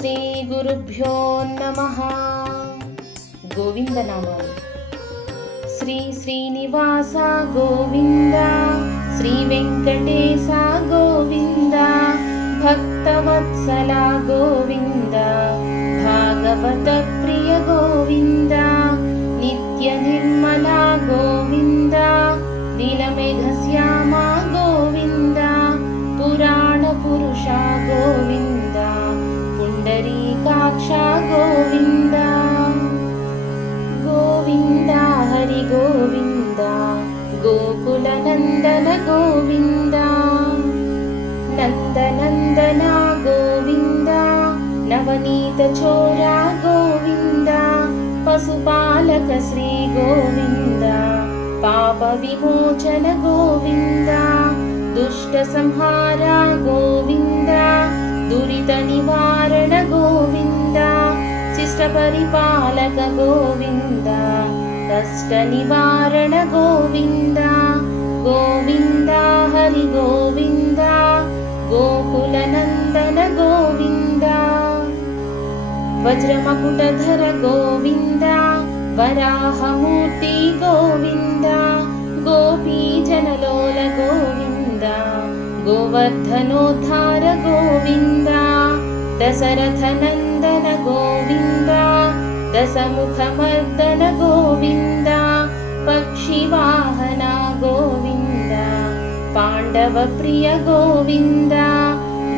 శ్రీ గురుభ్యో నమః. గోవిందనామాలు. శ్రీ శ్రీనివాస గోవింద, శ్రీ వెంకటేశ గోవింద, భక్తవత్సల గోవింద, భాగవత ప్రియ గోవింద, నిత్య నిర్మల గోవింద, నీలమేఘ శ్యామ గోవింద, పురాణ పురుష గోవింద, పుండరీకాక్ష గోవింద. గోవింద హరి గోవింద, గోకుల నందన గోవింద, నందనందన గోవింద, నవనీత చోర గోవింద, పశుపాలక శ్రీ గోవింద, పాప విమోచన గోవింద, దుష్ట సంహార గోవింద, దురిత నివారణ గోవింద, శిష్ట పరిపాలక గోవింద, కష్ట నివారణ గోవింద. గోవింద హరి గోవింద, గోకుల నందన గోవింద, వజ్రమకుటధర గోవింద, వరాహమూర్తి గోవింద, గోపీజనలోల గోవింద, గోవర్ధనోద్ధార గోవింద, దశరథ నందన గోవింద, దశముఖమర్దన గోవింద, పక్షివాహన గోవింద, పాండవ ప్రియ గోవింద.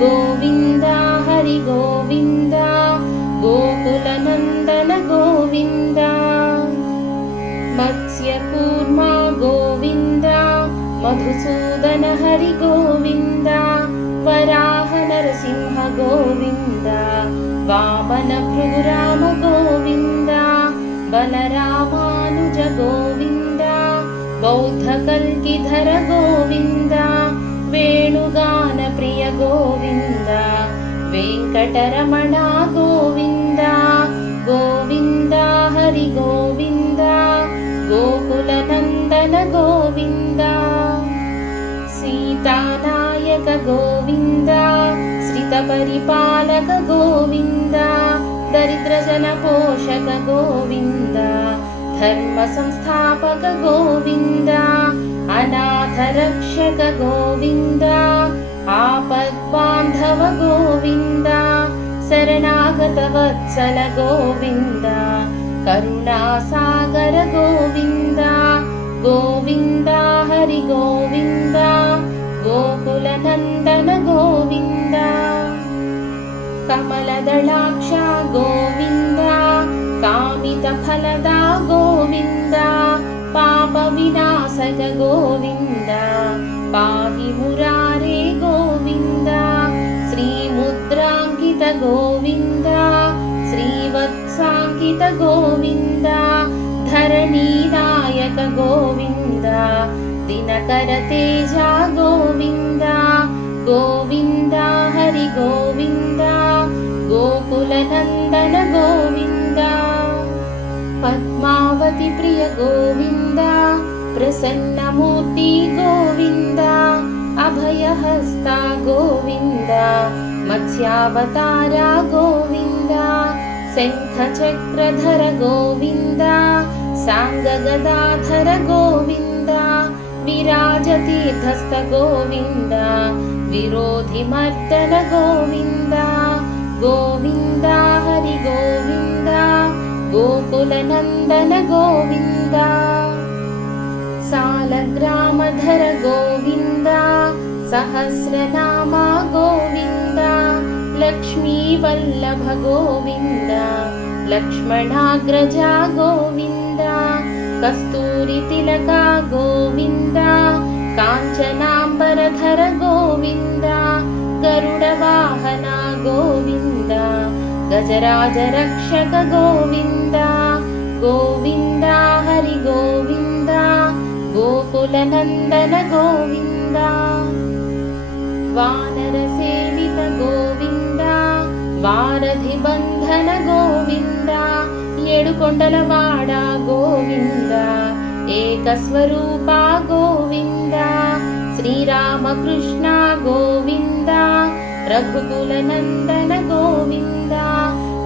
గోవింద హరి గోవింద, గోకుల నందన గోవింద, మత్స్యకూర్మ గోవింద, మధుసూదన హరి గోవింద, వరాహ నరసింహ గోవింద, వామన భృగురామ గోవింద, బలరామానుజ గోవింద, బౌద్ధ కల్కిధర గోవింద, వేణుగాన ప్రియ గోవింద, వెంకటరమణ గోవింద. గోవింద హరి గోవింద, గోకుల నందన గోవింద, సీతానాయక గోవింద, శ్రిత పరిపాలక గోవింద, దరిద్ర జన పోషక గోవింద, ధర్మ సంస్థాపక గోవింద, అనాథ రక్షక గోవింద, ఆపద్బాంధవ గోవింద, శరణాగత వత్సల గోవింద, కరుణాసాగర గోవింద. గోవింద హరి గోవింద, గోకుల నందన గోవింద, కమలదళాక్ష గోవింద, కామిత ఫలద గోవింద, పాప వినాశక గోవింద, పాహి మురారే గోవింద, శ్రీముద్రాంకిత గోవింద, శ్రీవత్సాంకిత గోవింద, ధరణీనాయక గోవింద, దినకర తేజ గోవింద. గోవింద హరి గోవింద, గోకుల నందన గోవింద, పద్మావతి ప్రియ గోవింద, ప్రసన్నమూర్తి గోవింద, అభయహస్త గోవింద, మత్స్యావతార గోవింద, శంఖ చక్రధర గోవింద, సాంగగదాధర గోవింద, విరాజతీర్థస్థ గోవింద, విరోధి మర్దన గోవింద. గోవింద హరి గోవింద, గోకుల నందన గోవింద, సాలగ్రామధర గోవింద, సహస్రనామ గోవింద, లక్ష్మీ వల్లభ గోవింద, లక్ష్మణాగ్రజ గోవింద, కస్తూరి తిలక గోవింద, కాంచనాంబరధర గోవింద, గరుడ వాహన గోవింద, గజరాజ రక్షక గోవింద. గోవింద హరి గోవింద, గోకుల నందన గోవింద, వానర సేవిత గోవింద, వారధి బంధన గోవింద, ఏడుకొండలవాడ గోవింద, ఏకస్వరూప గోవింద, శ్రీరామకృష్ణ గోవింద, రఘుకుల నందన గోవింద.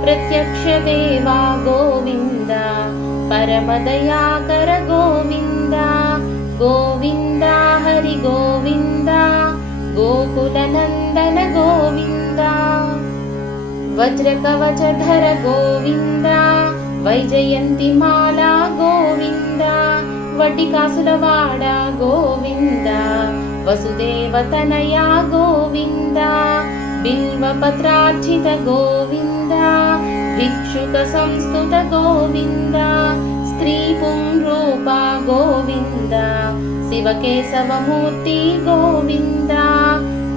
प्रत्यक्ष देवा गोविन्द परमदयाकर गोविन्द गोविन्द हरि गोविन्द गोकुलनन्दन गोविन्द वज्रकवचधर गोविन्द वैजयन्तिमाला गोविन्द वटिकासुरवाड गोविन्द वसुदेवतनया गोविन्द बिल्वपत्रार्चित गोविन्द भिक्षुकसंस्तुत गोविन्द स्त्रीपुंरूप गोविन्द शिवकेशवमूर्ति गोविन्द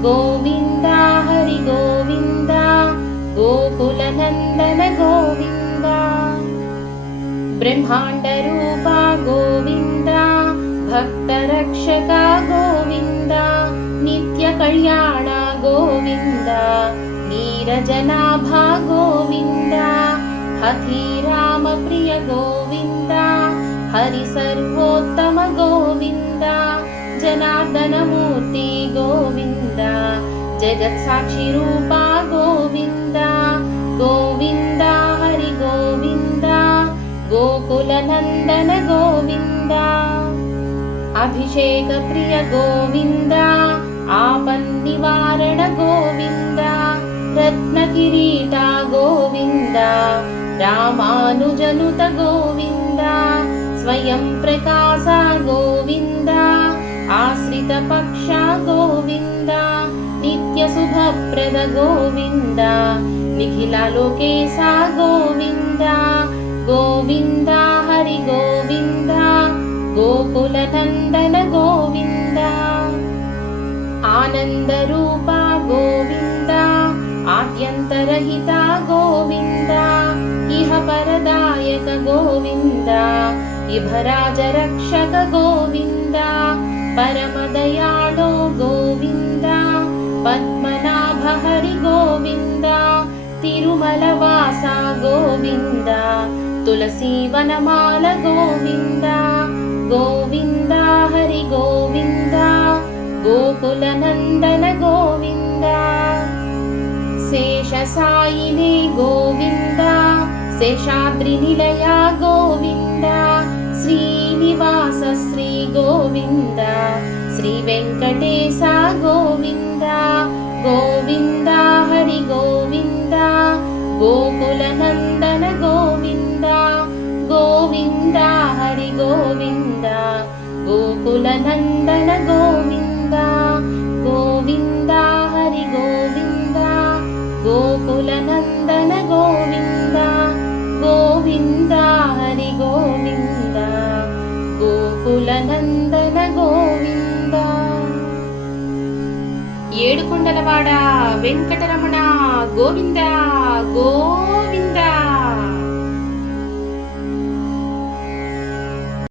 गोविन्द हरि गोविन्द गोकुलनन्दन गोविन्द ब्रह्माण्डरूप गोविन्द भक्तरक्षक गोविन्द नित्यकल्याण गोविन्द नीरजनाभा गोविन्द हठीरामप्रिय गोविन्द हरिसर्वोत्तम गोविन्द जनार्दनमूर्ति गोविन्द जगत्साक्षिरूपा गोविन्द गोविन्द हरि गोविन्द गोकुलनन्दन गोविन्द अभिषेक प्रिय गोविन्द आपन्निवारण गोविन्द रत्नकिरीट गोविन्द रामानुजनुत गोविन्द स्वयं प्रकाश गोविन्द आश्रित पक्ष गोविन्द नित्यशुभप्रद गोविन्द निखिललोकेश गोविन्द गोविन्द हरि गोविन्द गोकुलनन्दन गोविन्द आनन्दरूप गोविन्द आद्यन्तरहित गोविन्द इह परदायक गोविन्द इभराजरक्षक गोविन्द परमदयाळो गोविन्द पद्मनाभ हरि गोविन्द तिरुमलवास गोविन्द तुलसीवनमाल गोविन्द गोविन्द हरि गोविन्द गोकुलनन्दन गोविन्द शेषसायिने गोविन्द शेषाद्रिनिलय गोविन्द श्रीनिवास श्री गोविन्द श्रीवेङ्कटेश गोविन्द गोविन्द हरि गोविन्द गोकुलनन्दन गोविन्द गोविन्द हरि गोविन्द गोकुलनन्दन गोविन्द गोविन्द हरि गोविन्द गोकुलनन्दन गोविन्द गोविन्द हरि गोविन्द गोकुलनन्दन गोविन्द ఏడుకొండలవాడ వెంకటరమణ గోవింద।